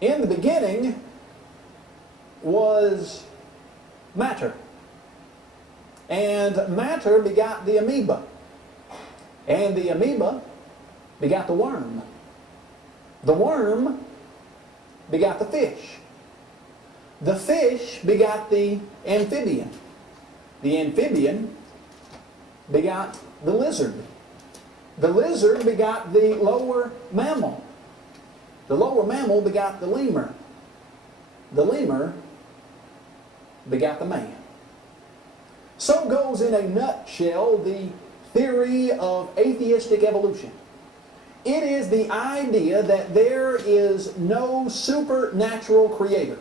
In the beginning was matter. And matter begot the amoeba. And the amoeba begot the worm. The worm begot the fish. The fish begot the amphibian. The amphibian begot the lizard. The lizard begot the lower mammal. The lower mammal begot the lemur. The lemur begot the man. So goes in a nutshell the theory of atheistic evolution. It is the idea that there is no supernatural creator.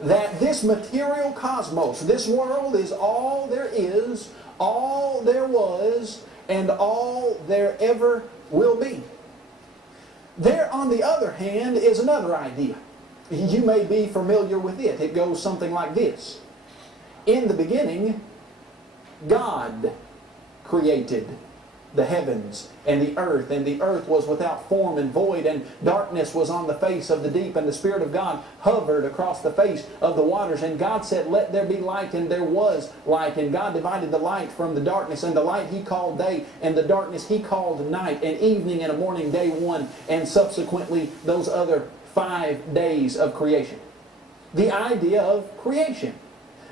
That this material cosmos, this world, is all there is, all there was, and all there ever will be. There, on the other hand, is another idea. You may be familiar with it. It goes something like this. In the beginning, God created the heavens and the earth was without form and void, and darkness was on the face of the deep, and the Spirit of God hovered across the face of the waters. And God said, "Let there be light," and there was light. And God divided the light from the darkness, and the light He called day, and the darkness He called night, and evening and a morning, day one, and subsequently those other 5 days of creation. The idea of creation.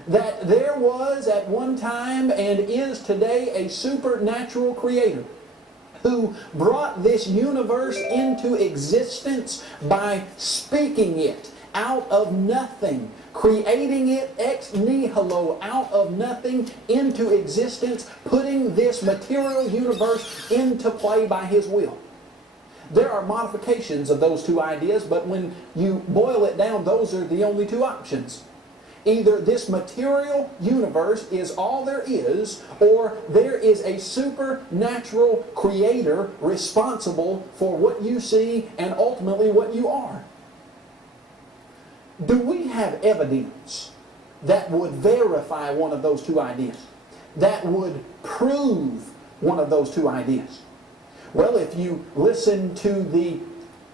That there was at one time and is today a supernatural creator who brought this universe into existence by speaking it out of nothing, creating it ex nihilo, out of nothing into existence, putting this material universe into play by His will. There are modifications of those two ideas, but when you boil it down, those are the only two options. Either this material universe is all there is, or there is a supernatural creator responsible for what you see and ultimately what you are. Do we have evidence that would verify one of those two ideas? That would prove one of those two ideas? Well, if you listen to the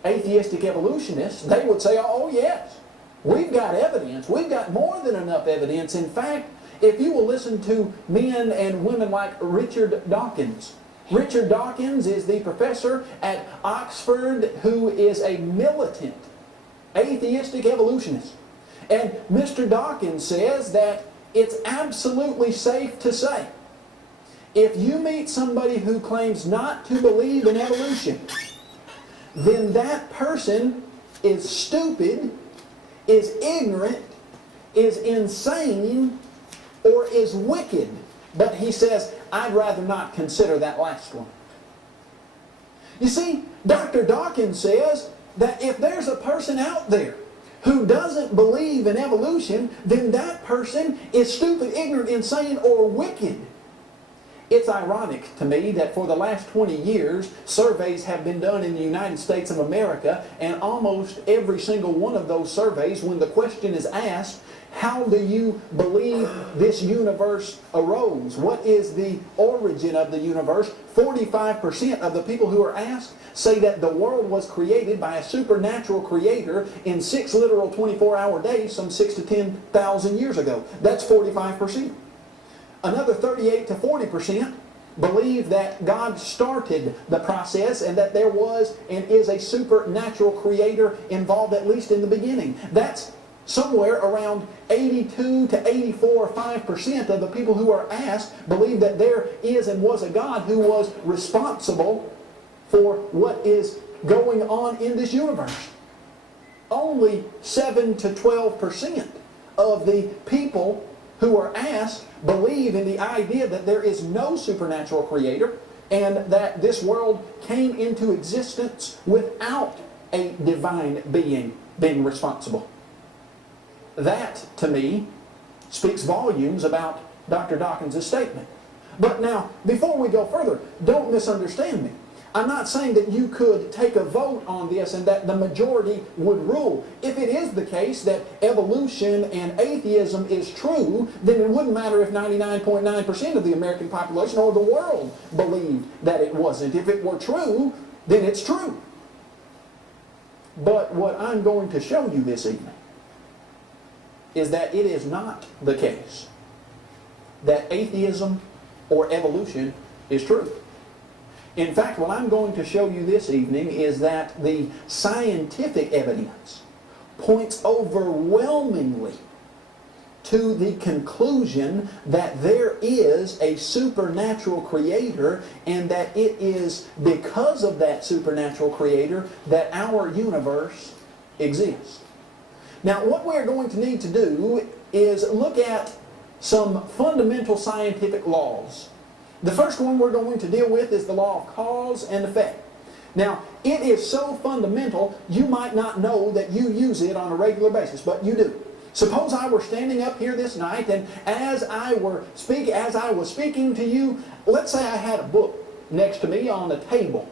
atheistic evolutionists, they would say, "Oh yes, we've got evidence. We've got more than enough evidence." In fact, if you will listen to men and women like Richard Dawkins. Richard Dawkins is the professor at Oxford who is a militant atheistic evolutionist. And Mr. Dawkins says that it's absolutely safe to say, if you meet somebody who claims not to believe in evolution, then that person is stupid, is ignorant, is insane, or is wicked. But he says, I'd rather not consider that last one. You see, Dr. Dawkins says that if there's a person out there who doesn't believe in evolution, then that person is stupid, ignorant, insane, or wicked. It's ironic to me that for the last 20 years, surveys have been done in the United States of America, and almost every single one of those surveys, when the question is asked, how do you believe this universe arose? What is the origin of the universe? 45% of the people who are asked say that the world was created by a supernatural creator in 6 literal 24-hour days some 6,000 to 10,000 years ago. That's 45%. Another 38 to 40% believe that God started the process and that there was and is a supernatural creator involved at least in the beginning. That's somewhere around 82 to 84 or 5% of the people who are asked believe that there is and was a God who was responsible for what is going on in this universe. Only 7 to 12% of the people who are asked believe in the idea that there is no supernatural creator and that this world came into existence without a divine being responsible. That, to me, speaks volumes about Dr. Dawkins' statement. But now, before we go further, don't misunderstand me. I'm not saying that you could take a vote on this and that the majority would rule. If it is the case that evolution and atheism is true, then it wouldn't matter if 99.9% of the American population or the world believed that it wasn't. If it were true, then it's true. But what I'm going to show you this evening is that it is not the case that atheism or evolution is true. In fact, what I'm going to show you this evening is that the scientific evidence points overwhelmingly to the conclusion that there is a supernatural creator, and that it is because of that supernatural creator that our universe exists. Now, what we're going to need to do is look at some fundamental scientific laws. The first one we're going to deal with is the law of cause and effect. Now, it is so fundamental, you might not know that you use it on a regular basis, but you do. Suppose I were standing up here this night, and as I was speaking to you, let's say I had a book next to me on the table,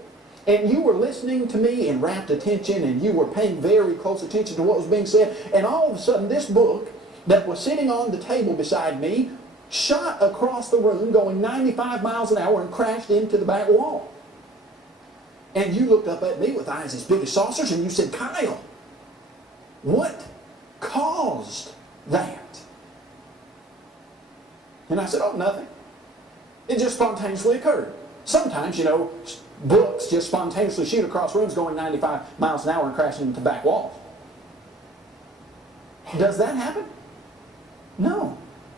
and you were listening to me in rapt attention, and you were paying very close attention to what was being said, and all of a sudden this book that was sitting on the table beside me shot across the room going 95 miles an hour and crashed into the back wall. And you looked up at me with eyes as big as saucers, and you said, "Kyle, what caused that?" And I said, "Oh, nothing. It just spontaneously occurred." Sometimes, books just spontaneously shoot across rooms going 95 miles an hour and crashing into back walls. Does that happen? No.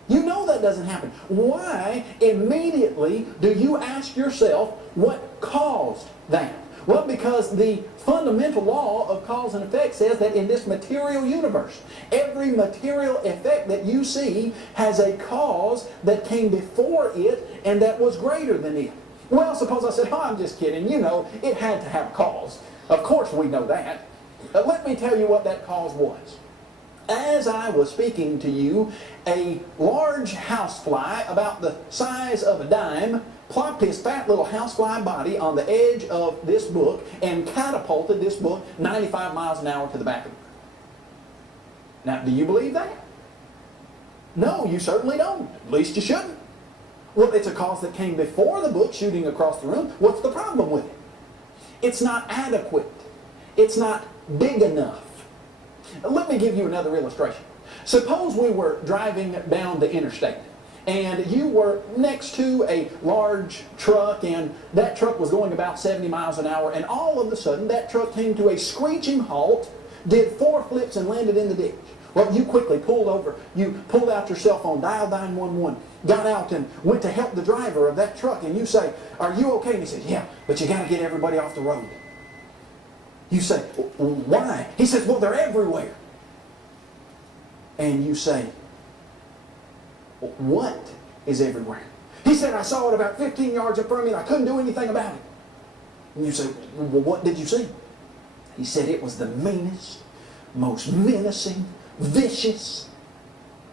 You know that doesn't happen. Why immediately do you ask yourself what caused that? Well, because the fundamental law of cause and effect says that in this material universe, every material effect that you see has a cause that came before it and that was greater than it. Well, suppose I said, "Oh, I'm just kidding. It had to have a cause." Of course we know that. Let me tell you what that cause was. As I was speaking to you, a large housefly about the size of a dime plopped his fat little housefly body on the edge of this book and catapulted this book 95 miles an hour to the back of it. Now, do you believe that? No, you certainly don't. At least you shouldn't. Well, it's a cause that came before the book shooting across the room. What's the problem with it? It's not adequate. It's not big enough. Let me give you another illustration. Suppose we were driving down the interstate, and you were next to a large truck, and that truck was going about 70 miles an hour, and all of a sudden that truck came to a screeching halt, did 4 flips, and landed in the ditch. Well, you quickly pulled over, you pulled out your cell phone, dialed 911, got out and went to help the driver of that truck, and you say, "Are you okay?" And he says, "Yeah, but you got to get everybody off the road." You say, "Why?" He says, "Well, they're everywhere." And you say, "What is everywhere?" He said, "I saw it about 15 yards in front of me and I couldn't do anything about it." And you say, "Well, what did you see?" He said, "It was the meanest, most menacing, vicious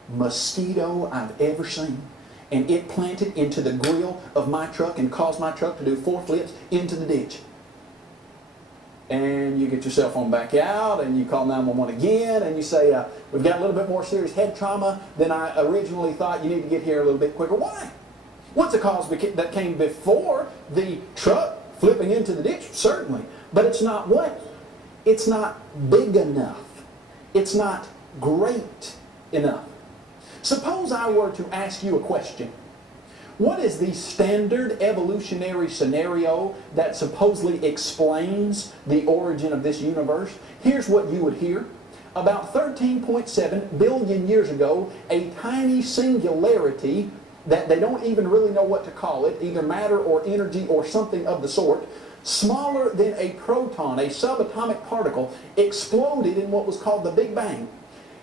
mosquito I've ever seen. And it planted into the grill of my truck and caused my truck to do 4 flips into the ditch." And you get your cell phone back out and you call 911 again and you say, "We've got a little bit more serious head trauma than I originally thought. You need to get here a little bit quicker." Why? What's the cause that came before the truck flipping into the ditch? Certainly. But it's not what? It's not big enough. It's not great enough. Suppose I were to ask you a question. What is the standard evolutionary scenario that supposedly explains the origin of this universe? Here's what you would hear. About 13.7 billion years ago, a tiny singularity that they don't even really know what to call it, either matter or energy or something of the sort, smaller than a proton, a subatomic particle, exploded in what was called the Big Bang.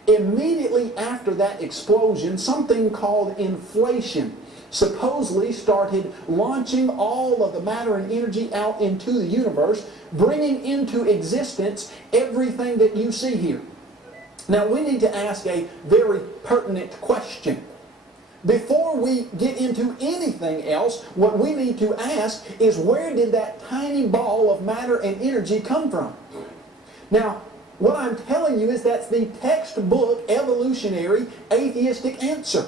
Immediately after that explosion, something called inflation supposedly started launching all of the matter and energy out into the universe, bringing into existence everything that you see here. Now we need to ask a very pertinent question. Before we get into anything else, what we need to ask is, where did that tiny ball of matter and energy come from? Now, what I'm telling you is that's the textbook evolutionary atheistic answer.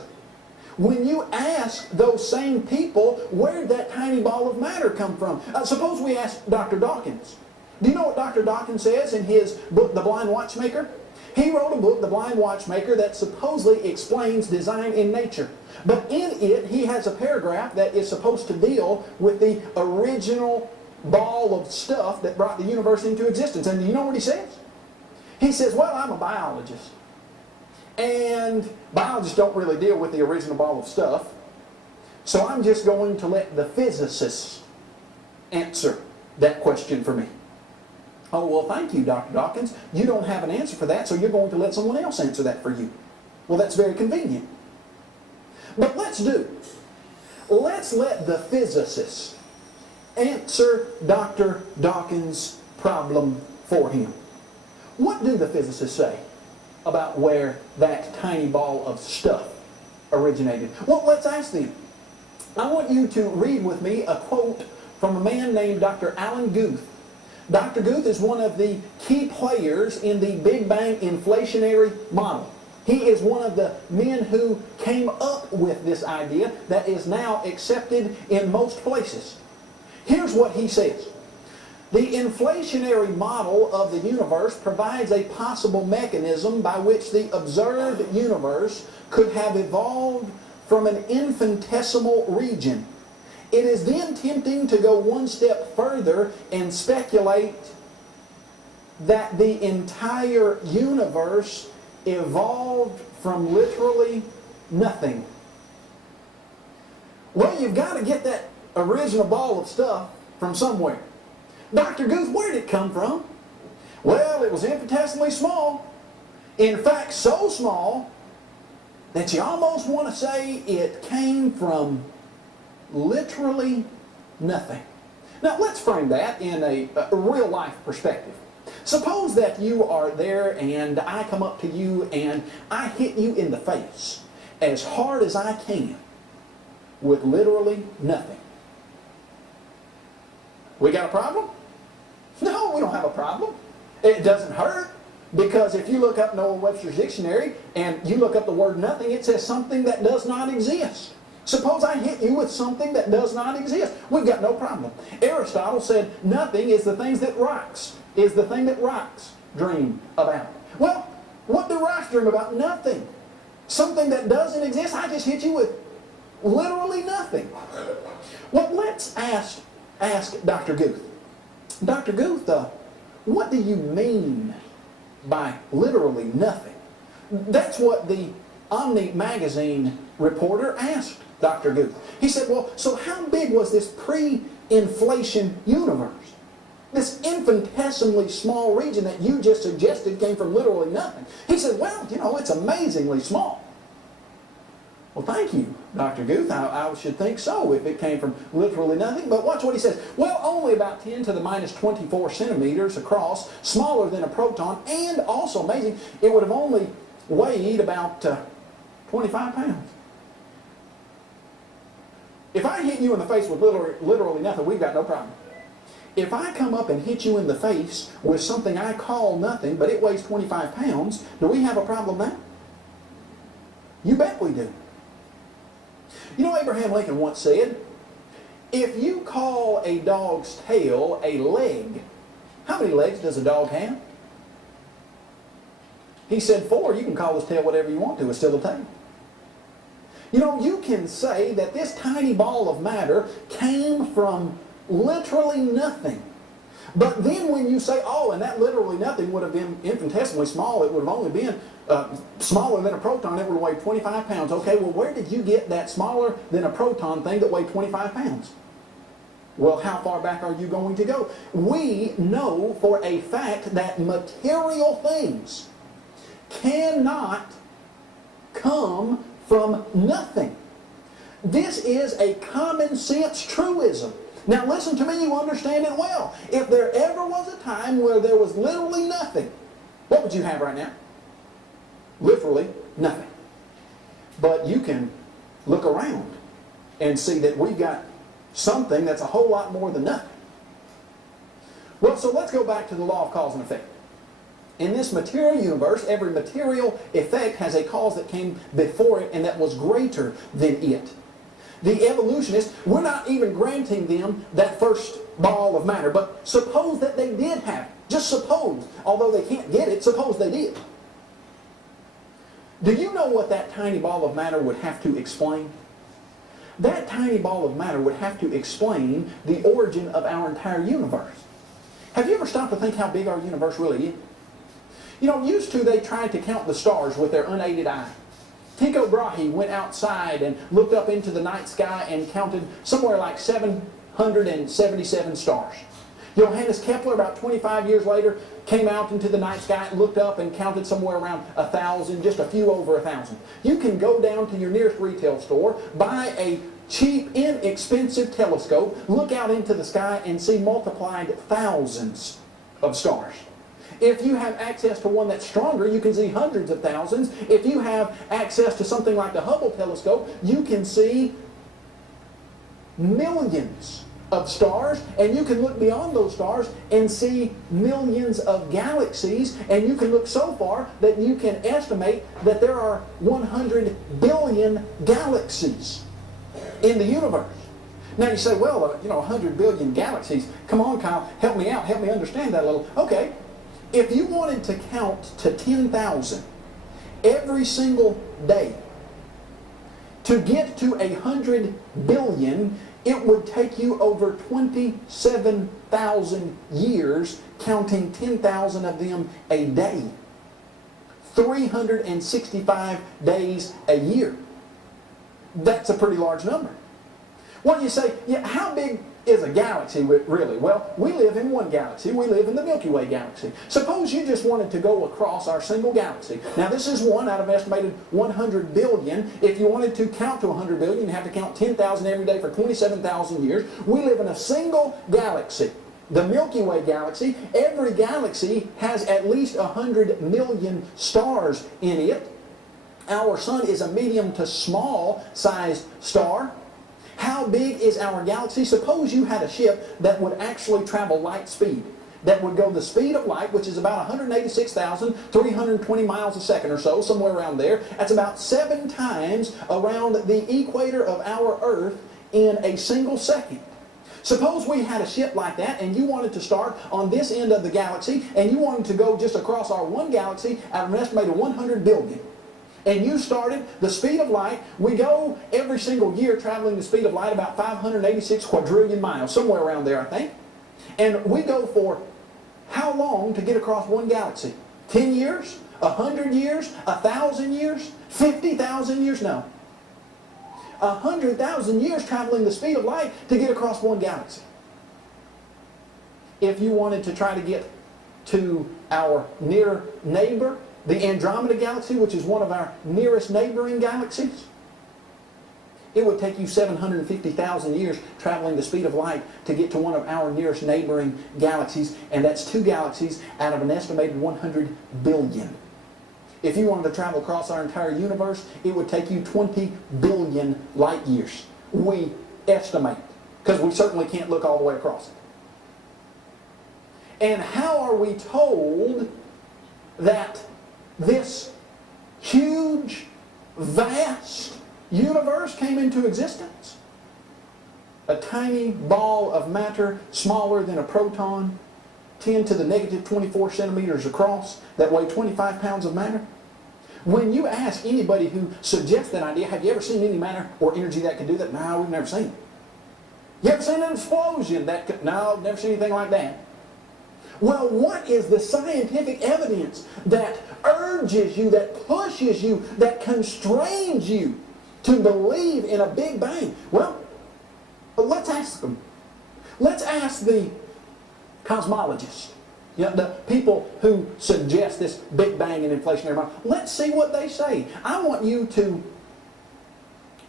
When you ask those same people, where did that tiny ball of matter come from? Suppose we ask Dr. Dawkins, Do you know what Dr. Dawkins says in his book, The Blind Watchmaker? He wrote a book, The Blind Watchmaker, that supposedly explains design in nature. But in it, he has a paragraph that is supposed to deal with the original ball of stuff that brought the universe into existence. And do you know what he says? He says, well, I'm a biologist. And biologists don't really deal with the original ball of stuff. So I'm just going to let the physicists answer that question for me. Oh, well, thank you, Dr. Dawkins. You don't have an answer for that, so you're going to let someone else answer that for you. Well, that's very convenient. But let's let the physicists answer Dr. Dawkins' problem for him. What do the physicists say about where that tiny ball of stuff originated? Well, let's ask them. I want you to read with me a quote from a man named Dr. Alan Guth. Dr. Guth is one of the key players in the Big Bang inflationary model. He is one of the men who came up with this idea that is now accepted in most places. Here's what he says. The inflationary model of the universe provides a possible mechanism by which the observed universe could have evolved from an infinitesimal region. It is then tempting to go one step further and speculate that the entire universe evolved from literally nothing. Well, you've got to get that original ball of stuff from somewhere. Dr. Guth, where did it come from? Well, it was infinitesimally small. In fact, so small that you almost want to say it came from literally nothing. Now, let's frame that in a real-life perspective. Suppose that you are there and I come up to you and I hit you in the face as hard as I can with literally nothing. We got a problem? No, we don't have a problem. It doesn't hurt, because if you look up Noah Webster's dictionary and you look up the word nothing, it says something that does not exist. Suppose I hit you with something that does not exist. We've got no problem. Aristotle said nothing is the thing that rocks dream about. Well, what do rocks dream about? Nothing. Something that doesn't exist. I just hit you with literally nothing. Well, let's ask Dr. Guth. Dr. Guth, what do you mean by literally nothing? That's what the Omni magazine reporter asked Dr. Guth. He said, well, so how big was this pre-inflation universe? This infinitesimally small region that you just suggested came from literally nothing. He said, well, you know, it's amazingly small. Well, thank you, Dr. Guth. I should think so if it came from literally nothing. But watch what he says. Well, only about 10 to the minus 24 centimeters across, smaller than a proton, and also amazing, it would have only weighed about 25 pounds. If I hit you in the face with literally nothing, we've got no problem. If I come up and hit you in the face with something I call nothing, but it weighs 25 pounds, do we have a problem now? You bet we do. You know, Abraham Lincoln once said, if you call a dog's tail a leg, how many legs does a dog have? He said 4. You can call his tail whatever you want to. It's still a tail. You know, you can say that this tiny ball of matter came from literally nothing. But then when you say, oh, and that literally nothing would have been infinitesimally small, it would have only been smaller than a proton, it would have weighed 25 pounds. Okay, well, where did you get that smaller than a proton thing that weighed 25 pounds? Well, how far back are you going to go? We know for a fact that material things cannot come from nothing. This is a common sense truism. Now listen to me, you understand it well. If there ever was a time where there was literally nothing, what would you have right now? Literally nothing. But you can look around and see that we've got something that's a whole lot more than nothing. Well, so let's go back to the law of cause and effect. In this material universe, every material effect has a cause that came before it and that was greater than it. The evolutionists, we're not even granting them that first ball of matter. But suppose that they did have it. Just suppose, although they can't get it, suppose they did. Do you know what that tiny ball of matter would have to explain? That tiny ball of matter would have to explain the origin of our entire universe. Have you ever stopped to think how big our universe really is? You know, used to they tried to count the stars with their unaided eye. Tycho Brahe went outside and looked up into the night sky and counted somewhere like 777 stars. Johannes Kepler, about 25 years later, came out into the night sky, looked up and counted somewhere around 1,000, just a few over 1,000. You can go down to your nearest retail store, buy a cheap, inexpensive telescope, look out into the sky and see multiplied thousands of stars. If you have access to one that's stronger, you can see hundreds of thousands. If you have access to something like the Hubble telescope, you can see millions of stars, and you can look beyond those stars and see millions of galaxies, and you can look so far that you can estimate that there are 100 billion galaxies in the universe. Now you say, well, 100 billion galaxies. Come on, Kyle, help me out, help me understand that a little. Okay, if you wanted to count to 10,000 every single day, to get to 100 billion, it would take you over 27,000 years, counting 10,000 of them a day. 365 days a year. That's a pretty large number. Well, you say, yeah, how big is a galaxy really? Well, we live in one galaxy. We live in the Milky Way galaxy. Suppose you just wanted to go across our single galaxy. Now, this is one out of an estimated 100 billion. If you wanted to count to 100 billion, you have to count 10,000 every day for 27,000 years. We live in a single galaxy, the Milky Way galaxy. Every galaxy has at least 100 million stars in it. Our sun is a medium to small sized star. How big is our galaxy? Suppose you had a ship that would actually travel light speed, that would go the speed of light, which is about 186,320 miles a second or so, somewhere around there. That's about 7 times around the equator of our Earth in a single second. Suppose we had a ship like that and you wanted to start on this end of the galaxy and you wanted to go just across our one galaxy at an estimated 100 billion. And you started the speed of light. We go every single year traveling the speed of light about 586 quadrillion miles, somewhere around there, I think. And we go for how long to get across one galaxy? 10 years? 100 years? 1,000 years? 50,000 years? No. 100,000 years traveling the speed of light to get across one galaxy. If you wanted to try to get to our near neighbor, the Andromeda Galaxy, which is one of our nearest neighboring galaxies, it would take you 750,000 years traveling the speed of light to get to one of our nearest neighboring galaxies, and that's 2 galaxies out of an estimated 100 billion. If you wanted to travel across our entire universe, it would take you 20 billion light years. We estimate, because we certainly can't look all the way across it. And how are we told that this huge, vast universe came into existence? A tiny ball of matter smaller than a proton, 10 to the negative 24 centimeters across, that weigh 25 pounds of matter. When you ask anybody who suggests that idea, have you ever seen any matter or energy that could do that? No, we've never seen it. You ever seen an explosion that could? No, never seen anything like that. Well, what is the scientific evidence that urges you, that pushes you, that constrains you to believe in a Big Bang? Well, let's ask them. Let's ask the cosmologists, the people who suggest this Big Bang and inflationary model. Let's see what they say. I want you to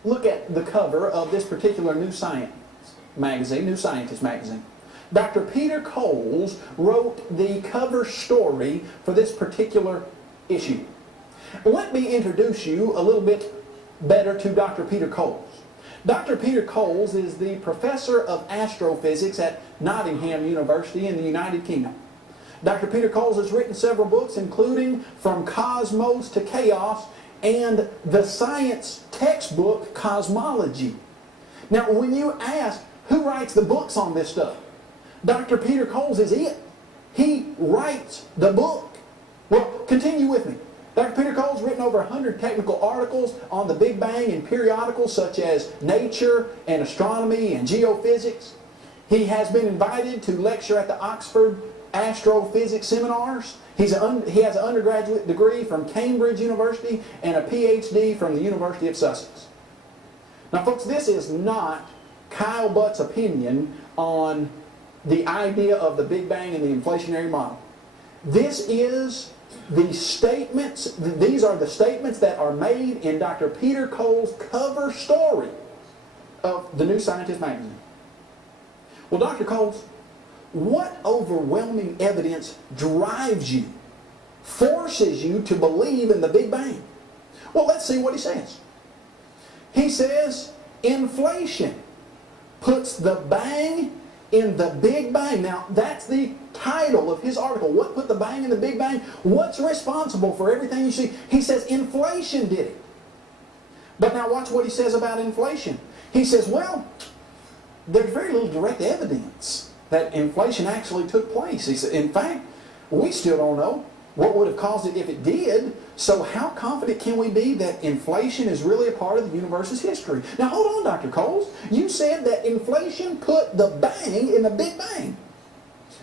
look at the cover of this particular New Scientist magazine. Dr. Peter Coles wrote the cover story for this particular issue. Let me introduce you a little bit better to Dr. Peter Coles. Dr. Peter Coles is the professor of astrophysics at Nottingham University in the United Kingdom. Dr. Peter Coles has written several books, including From Cosmos to Chaos and the science textbook Cosmology. Now, when you ask who writes the books on this stuff, Dr. Peter Coles is it. He writes the book. Well, continue with me. Dr. Peter Coles written over 100 technical articles on the Big Bang in periodicals such as Nature and Astronomy and Geophysics. He has been invited to lecture at the Oxford Astrophysics Seminars. He has an undergraduate degree from Cambridge University and a PhD from the University of Sussex. Now folks, this is not Kyle Butt's opinion on the idea of the Big Bang and the inflationary model. This is the statements, these are the statements that are made in Dr. Peter Coles' cover story of the New Scientist magazine. Well, Dr. Coles, what overwhelming evidence drives you, forces you to believe in the Big Bang? Well, let's see what he says. He says, inflation puts the bang in the Big Bang. Now, that's the title of his article. What put the bang in the Big Bang? What's responsible for everything you see? He says inflation did it. But now watch what he says about inflation. He says, well, there's very little direct evidence that inflation actually took place. He said, in fact, we still don't know what would have caused it if it did. So how confident can we be that inflation is really a part of the universe's history? Now hold on, Dr. Coles. You said that inflation put the bang in the Big Bang.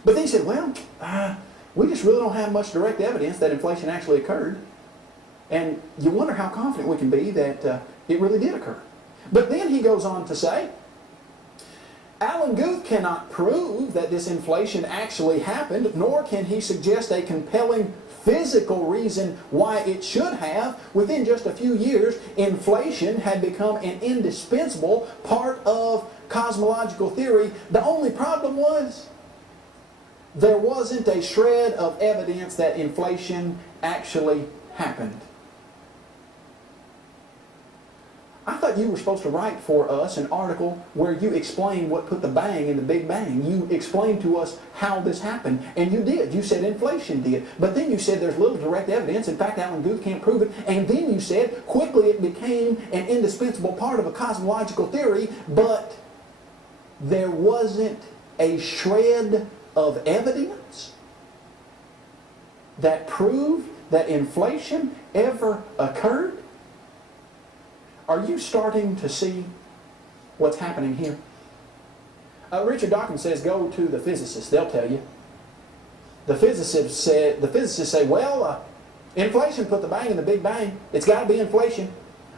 But then he said, well, we just really don't have much direct evidence that inflation actually occurred. And you wonder how confident we can be that it really did occur. But then he goes on to say, Alan Guth cannot prove that this inflation actually happened, nor can he suggest a compelling physical reason why it should have. Within just a few years, inflation had become an indispensable part of cosmological theory. The only problem was there wasn't a shred of evidence that inflation actually happened. I thought you were supposed to write for us an article where you explain what put the bang in the Big Bang. You explained to us how this happened, and you did. You said inflation did. But then you said there's little direct evidence. In fact, Alan Guth can't prove it. And then you said quickly it became an indispensable part of a cosmological theory, but there wasn't a shred of evidence that proved that inflation ever occurred. Are you starting to see what's happening here? Richard Dawkins says, go to the physicists. They'll tell you. The physicists say, well, inflation put the bang in the Big Bang. It's got to be inflation.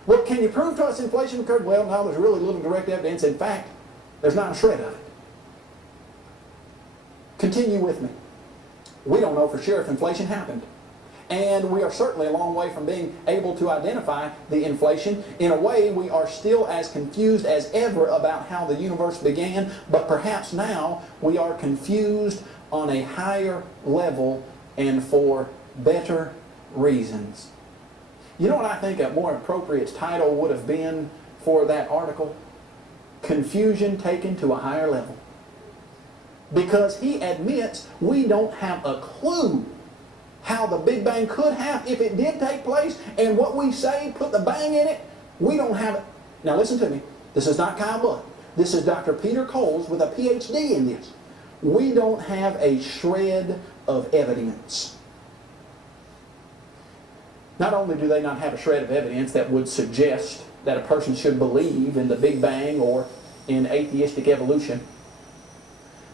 Well, can you prove to us inflation occurred? Well, no, there's really little direct evidence. In fact, there's not a shred of it. Continue with me. We don't know for sure if inflation happened. And we are certainly a long way from being able to identify the inflation. In a way, we are still as confused as ever about how the universe began, but perhaps now we are confused on a higher level and for better reasons. You know what I think a more appropriate title would have been for that article? Confusion taken to a higher level. Because he admits we don't have a clue how the Big Bang could have, if it did take place, and what we say put the bang in it, we don't have it. Now listen to me. This is not Kyle Butt. This is Dr. Peter Coles with a PhD in this. We don't have a shred of evidence. Not only do they not have a shred of evidence that would suggest that a person should believe in the Big Bang or in atheistic evolution,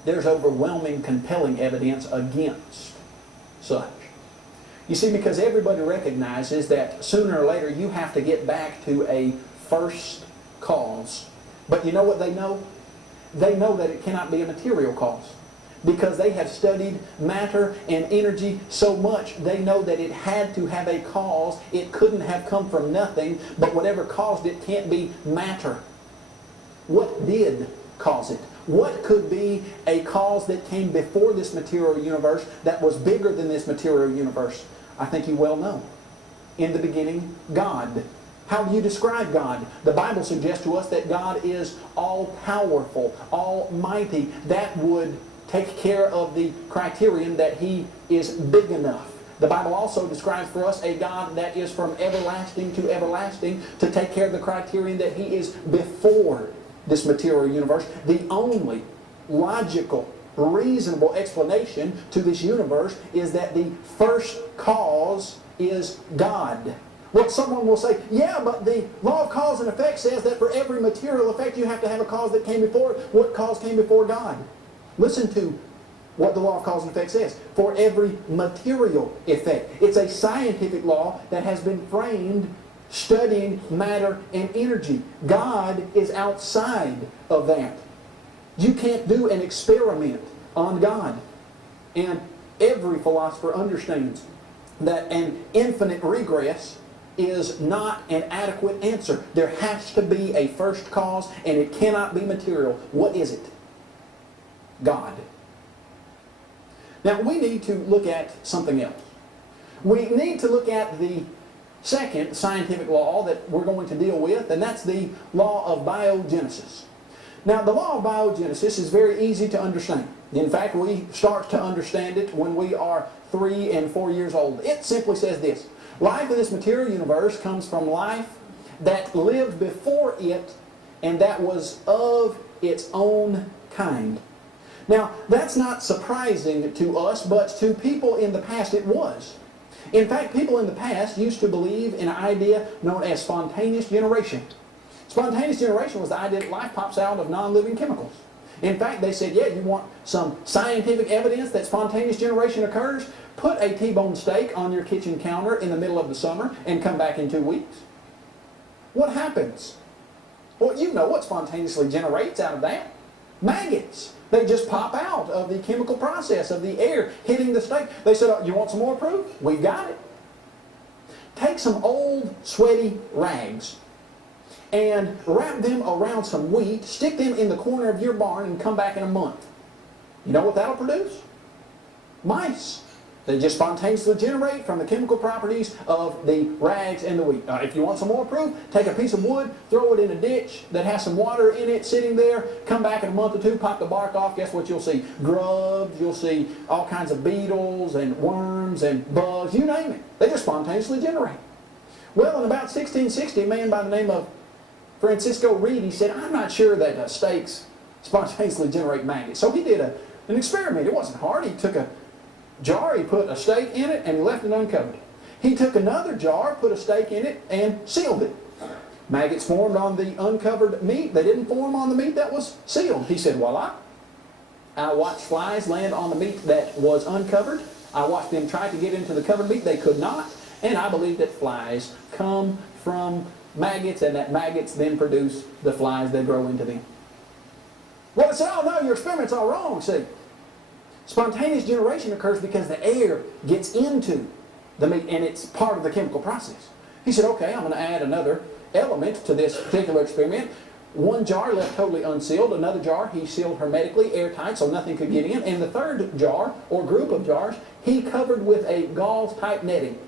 there's overwhelming, compelling evidence against such. You see, because everybody recognizes that sooner or later you have to get back to a first cause. But you know what they know? They know that it cannot be a material cause. Because they have studied matter and energy so much, they know that it had to have a cause. It couldn't have come from nothing, but whatever caused it can't be matter. What did cause it? What could be a cause that came before this material universe that was bigger than this material universe? I think you well know. In the beginning, God. How do you describe God? The Bible suggests to us that God is all-powerful, almighty. That would take care of the criterion that He is big enough. The Bible also describes for us a God that is from everlasting to everlasting to take care of the criterion that He is before this material universe. The only logical reasonable explanation to this universe is that the first cause is God. Well, someone will say, yeah, but the law of cause and effect says that for every material effect you have to have a cause that came before it. What cause came before God? Listen to what the law of cause and effect says. For every material effect. It's a scientific law that has been framed studying matter and energy. God is outside of that. You can't do an experiment on God. And every philosopher understands that an infinite regress is not an adequate answer. There has to be a first cause, and it cannot be material. What is it? God. Now, we need to look at something else. We need to look at the second scientific law that we're going to deal with, and that's the law of biogenesis. Now, the law of biogenesis is very easy to understand. In fact, we start to understand it when we are 3 and 4 years old. It simply says this: life in this material universe comes from life that lived before it and that was of its own kind. Now, that's not surprising to us, but to people in the past it was. In fact, people in the past used to believe in an idea known as spontaneous generation. Spontaneous generation was the idea that life pops out of non-living chemicals. In fact, they said, yeah, you want some scientific evidence that spontaneous generation occurs? Put a T-bone steak on your kitchen counter in the middle of the summer and come back in 2 weeks. What happens? Well, you know what spontaneously generates out of that. Maggots. They just pop out of the chemical process of the air hitting the steak. They said, oh, you want some more proof? We've got it. Take some old sweaty rags and wrap them around some wheat, stick them in the corner of your barn, and come back in a month. You know what that'll produce? Mice. They just spontaneously generate from the chemical properties of the rags and the wheat. If you want some more proof, take a piece of wood, throw it in a ditch that has some water in it sitting there, come back in a month or two, pop the bark off, guess what you'll see? Grubs, you'll see all kinds of beetles and worms and bugs, you name it. They just spontaneously generate. Well, in about 1660, a man by the name of Francisco Reed, he said, I'm not sure that steaks spontaneously generate maggots. So he did an experiment. It wasn't hard. He took a jar, he put a steak in it, and he left it uncovered. He took another jar, put a steak in it, and sealed it. Maggots formed on the uncovered meat. They didn't form on the meat that was sealed. He said, voila. I watched flies land on the meat that was uncovered. I watched them try to get into the covered meat. They could not. And I believe that flies come from maggots, and that maggots then produce the flies that grow into them. Well, they said, oh no, your experiment's all wrong. See, spontaneous generation occurs because the air gets into the meat, and it's part of the chemical process. He said, okay, I'm going to add another element to this particular experiment. One jar left totally unsealed. Another jar he sealed hermetically, airtight, so nothing could get in. And the third jar, or group of jars, he covered with a gauze-type netting.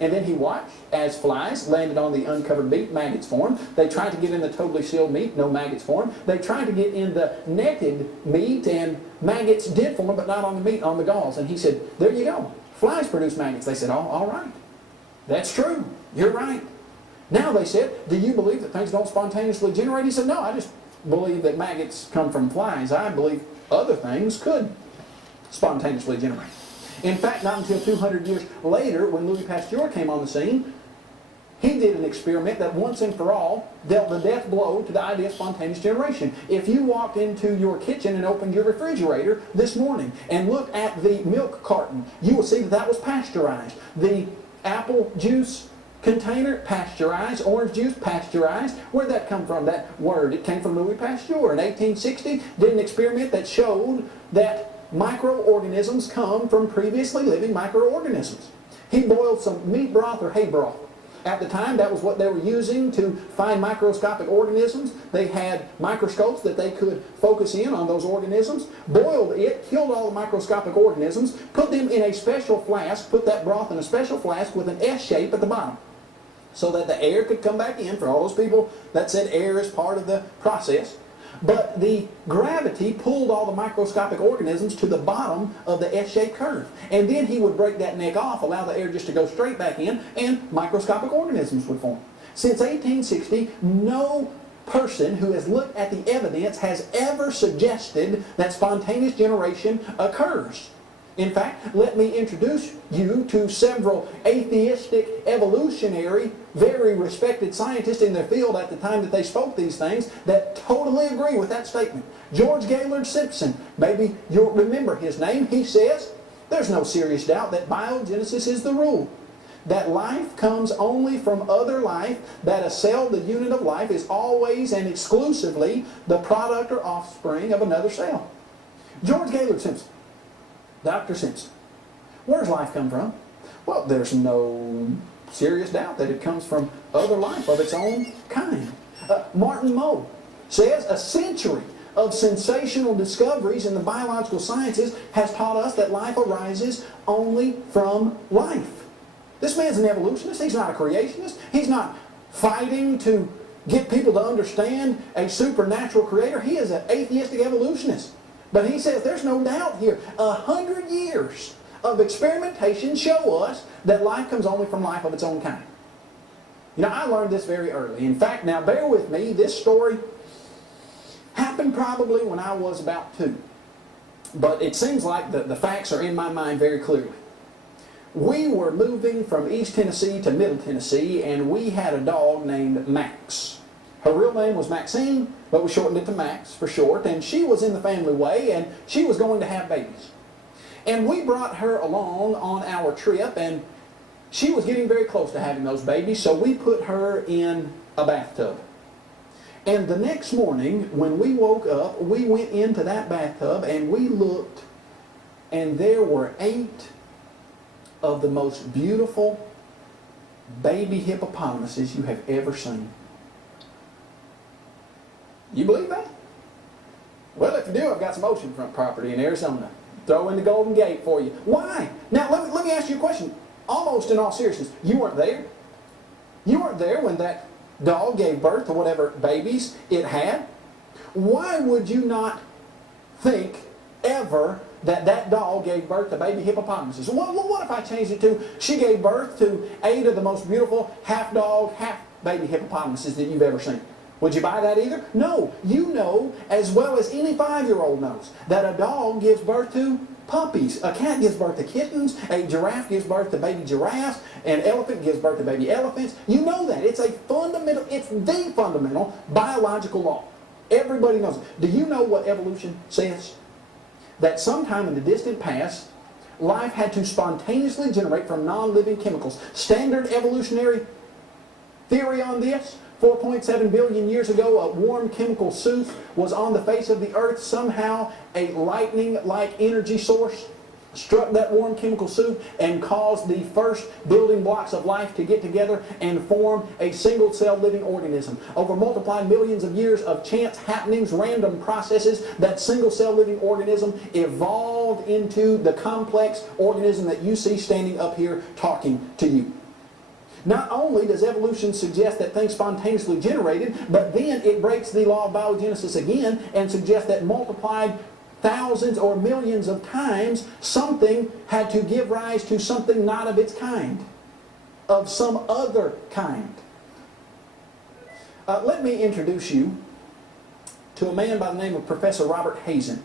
And then he watched as flies landed on the uncovered meat, maggots formed. They tried to get in the totally sealed meat, no maggots formed. They tried to get in the netted meat, and maggots did form, but not on the meat, on the gauze. And he said, there you go. Flies produce maggots. They said, oh, all right. That's true. You're right. Now they said, do you believe that things don't spontaneously generate? He said, no, I just believe that maggots come from flies. I believe other things could spontaneously generate. In fact, not until 200 years later, when Louis Pasteur came on the scene, he did an experiment that once and for all dealt the death blow to the idea of spontaneous generation. If you walked into your kitchen and opened your refrigerator this morning and looked at the milk carton, you will see that that was pasteurized. The apple juice container, pasteurized. Orange juice, pasteurized. Where'd that come from, that word? It came from Louis Pasteur. In 1860, did an experiment that showed that microorganisms come from previously living microorganisms. He boiled some meat broth or hay broth. At the time, that was what they were using to find microscopic organisms. They had microscopes that they could focus in on those organisms, boiled it, killed all the microscopic organisms, put them in a special flask, put that broth in a special flask with an S shape at the bottom, so that the air could come back in, for all those people that said air is part of the process. But the gravity pulled all the microscopic organisms to the bottom of the S-shaped curve. And then he would break that neck off, allow the air just to go straight back in, and microscopic organisms would form. Since 1860, no person who has looked at the evidence has ever suggested that spontaneous generation occurs. In fact, let me introduce you to several atheistic, evolutionary, very respected scientists in their field at the time that they spoke these things that totally agree with that statement. George Gaylord Simpson, maybe you'll remember his name. He says, there's no serious doubt that biogenesis is the rule. That life comes only from other life, that a cell, the unit of life, is always and exclusively the product or offspring of another cell. George Gaylord Simpson. Dr. Simpson. Where does life come from? Well, there's no serious doubt that it comes from other life of its own kind. Martin Moe says a century of sensational discoveries in the biological sciences has taught us that life arises only from life. This man's an evolutionist. He's not a creationist. He's not fighting to get people to understand a supernatural creator. He is an atheistic evolutionist. But he says there's no doubt here. 100 years of experimentation show us that life comes only from life of its own kind. You know, I learned this very early. In fact, now bear with me, this story happened probably when I was about 2. But it seems like the facts are in my mind very clearly. We were moving from East Tennessee to Middle Tennessee, and we had a dog named Max. Her real name was Maxine, but we shortened it to Max for short, and she was in the family way, and she was going to have babies. And we brought her along on our trip, and she was getting very close to having those babies, so we put her in a bathtub. And the next morning, when we woke up, we went into that bathtub, and we looked, and there were 8 of the most beautiful baby hippopotamuses you have ever seen. You believe that? Well, if you do, I've got some oceanfront property in Arizona. Throw in the Golden Gate for you. Why? Now, let me ask you a question. Almost in all seriousness, you weren't there? You weren't there when that dog gave birth to whatever babies it had? Why would you not think ever that that dog gave birth to baby hippopotamuses? What if I changed it to, she gave birth to 8 of the most beautiful half dog, half baby hippopotamuses that you've ever seen? Would you buy that either? No. You know as well as any 5-year-old knows that a dog gives birth to puppies. A cat gives birth to kittens. A giraffe gives birth to baby giraffes. An elephant gives birth to baby elephants. You know that. It's a fundamental, it's the fundamental biological law. Everybody knows it. Do you know what evolution says? That sometime in the distant past, life had to spontaneously generate from non-living chemicals. Standard evolutionary theory on this: 4.7 billion years ago, a warm chemical soup was on the face of the earth. Somehow, a lightning-like energy source struck that warm chemical soup and caused the first building blocks of life to get together and form a single-celled living organism. Over multiplied millions of years of chance happenings, random processes, that single-celled living organism evolved into the complex organism that you see standing up here talking to you. Not only does evolution suggest that things spontaneously generated, but then it breaks the law of biogenesis again and suggests that multiplied thousands or millions of times, something had to give rise to something not of its kind, of some other kind. Let me introduce you to a man by the name of Professor Robert Hazen.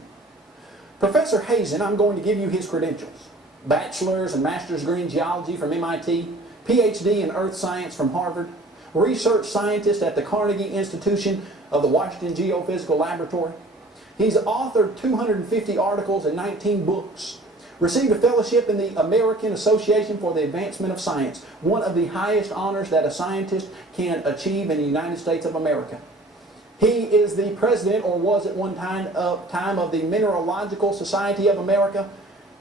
Professor Hazen, I'm going to give you his credentials: bachelor's and master's degree in geology from MIT, PhD in earth science from Harvard, research scientist at the Carnegie Institution of the Washington Geophysical Laboratory. He's authored 250 articles and 19 books. Received a fellowship in the American Association for the Advancement of Science, one of the highest honors that a scientist can achieve in the United States of America. He is the president, or was at one time of the Mineralogical Society of America,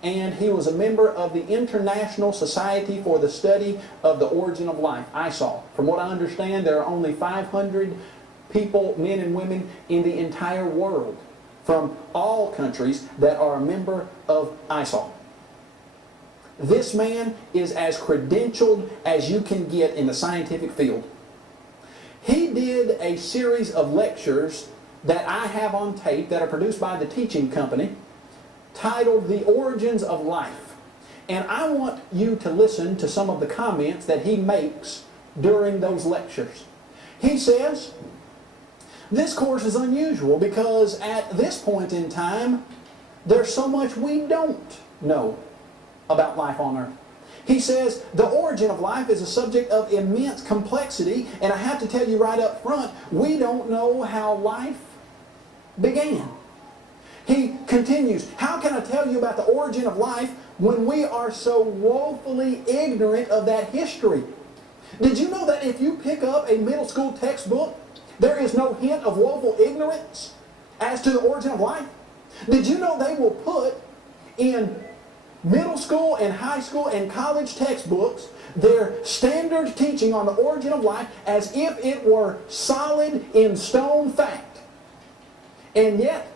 and he was a member of the International Society for the Study of the Origin of Life, ISOL. From what I understand, there are only 500 people, men and women, in the entire world from all countries that are a member of ISOL. This man is as credentialed as you can get in the scientific field. He did a series of lectures that I have on tape that are produced by the Teaching Company, titled The Origins of Life. And I want you to listen to some of the comments that he makes during those lectures. He says This course is unusual because at this point in time, there's so much we don't know about life on earth. He says the origin of life is a subject of immense complexity, and I have to tell you right up front, we don't know how life began. He continues, how can I tell you about the origin of life when we are so woefully ignorant of that history? Did you know that if you pick up a middle school textbook, there is no hint of woeful ignorance as to the origin of life? Did you know they will put in middle school and high school and college textbooks their standard teaching on the origin of life as if it were solid in stone fact? And yet,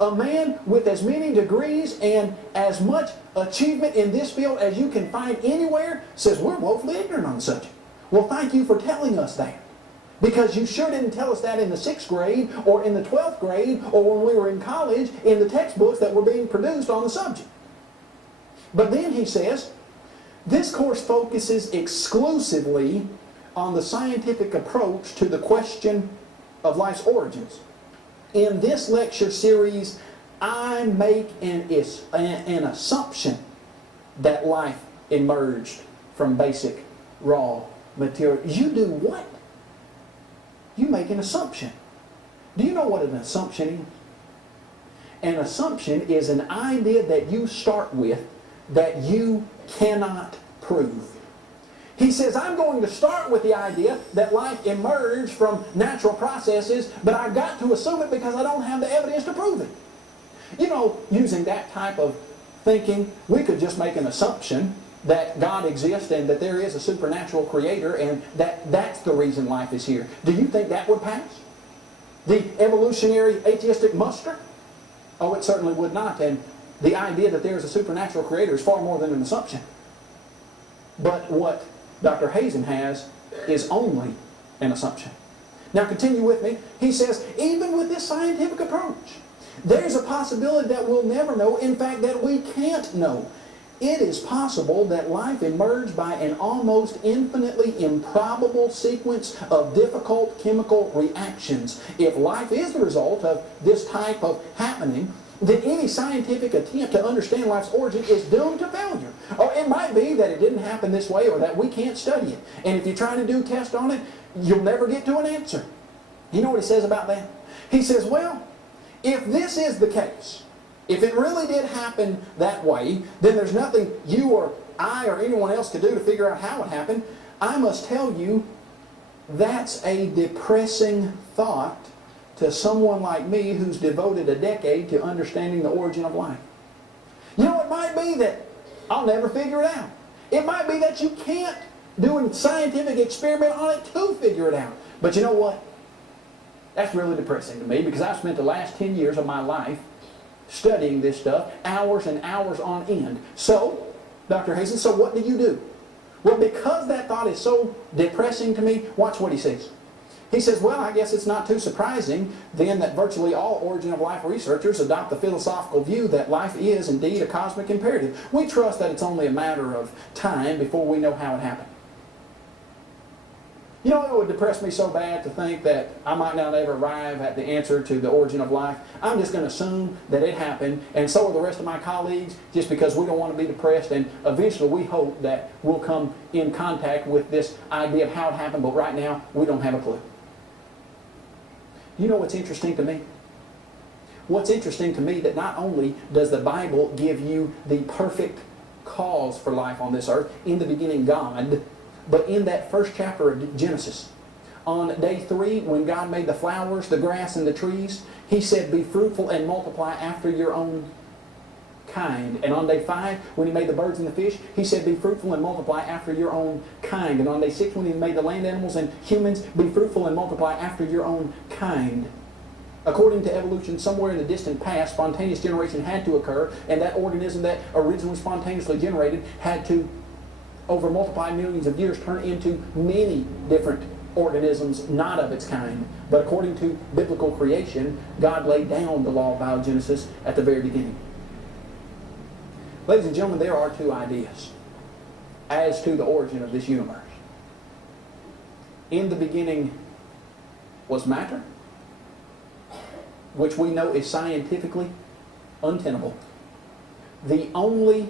a man with as many degrees and as much achievement in this field as you can find anywhere says we're woefully ignorant on the subject. Well, thank you for telling us that. Because you sure didn't tell us that in the 6th grade or in the 12th grade or when we were in college in the textbooks that were being produced on the subject. But then he says, this course focuses exclusively on the scientific approach to the question of life's origins. In this lecture series, I make an assumption that life emerged from basic raw material. You do what? You make an assumption. Do you know what an assumption is? An assumption is an idea that you start with that you cannot prove. He says, I'm going to start with the idea that life emerged from natural processes, but I've got to assume it because I don't have the evidence to prove it. You know, using that type of thinking, we could just make an assumption that God exists and that there is a supernatural creator and that's the reason life is here. Do you think that would pass? The evolutionary atheistic muster? Oh, it certainly would not. And the idea that there is a supernatural creator is far more than an assumption. But what Dr. Hazen has is only an assumption. Now continue with me. He says, even with this scientific approach, there's a possibility that we'll never know, in fact, that we can't know. It is possible that life emerged by an almost infinitely improbable sequence of difficult chemical reactions. If life is the result of this type of happening, then any scientific attempt to understand life's origin is doomed to failure. Or it might be that it didn't happen this way or that we can't study it. And if you're trying to do a test on it, you'll never get to an answer. You know what he says about that? He says, well, if this is the case, if it really did happen that way, then there's nothing you or I or anyone else could do to figure out how it happened. I must tell you, that's a depressing thought to someone like me who's devoted a decade to understanding the origin of life. You know, it might be that I'll never figure it out. It might be that you can't do a scientific experiment on it to figure it out. But you know what? That's really depressing to me because I've spent the last 10 years of my life studying this stuff, hours and hours on end. So, Dr. Hazen, so what do you do? Well, because that thought is so depressing to me, watch what he says. He says, well, I guess it's not too surprising then that virtually all origin of life researchers adopt the philosophical view that life is indeed a cosmic imperative. We trust that it's only a matter of time before we know how it happened. You know, it would depress me so bad to think that I might not ever arrive at the answer to the origin of life. I'm just going to assume that it happened, and so are the rest of my colleagues, just because we don't want to be depressed, and eventually we hope that we'll come in contact with this idea of how it happened, but right now we don't have a clue. You know what's interesting to me? What's interesting to me that not only does the Bible give you the perfect cause for life on this earth, in the beginning God, but in that first chapter of Genesis, on day 3, when God made the flowers, the grass, and the trees, He said, be fruitful and multiply after your own kind. And on day 5, when He made the birds and the fish, He said, be fruitful and multiply after your own kind. And on day 6, when He made the land animals and humans, be fruitful and multiply after your own kind. According to evolution, somewhere in the distant past, spontaneous generation had to occur, and that organism that originally spontaneously generated had to, over multiplied millions of years, turn into many different organisms not of its kind. But according to biblical creation, God laid down the law of biogenesis at the very beginning. Ladies and gentlemen, there are two ideas as to the origin of this universe. In the beginning was matter, which we know is scientifically untenable. The only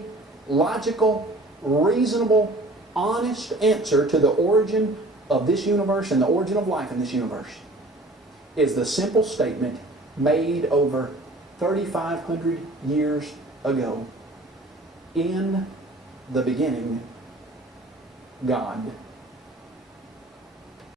logical, reasonable, honest answer to the origin of this universe and the origin of life in this universe is the simple statement made over 3,500 years ago. In the beginning, God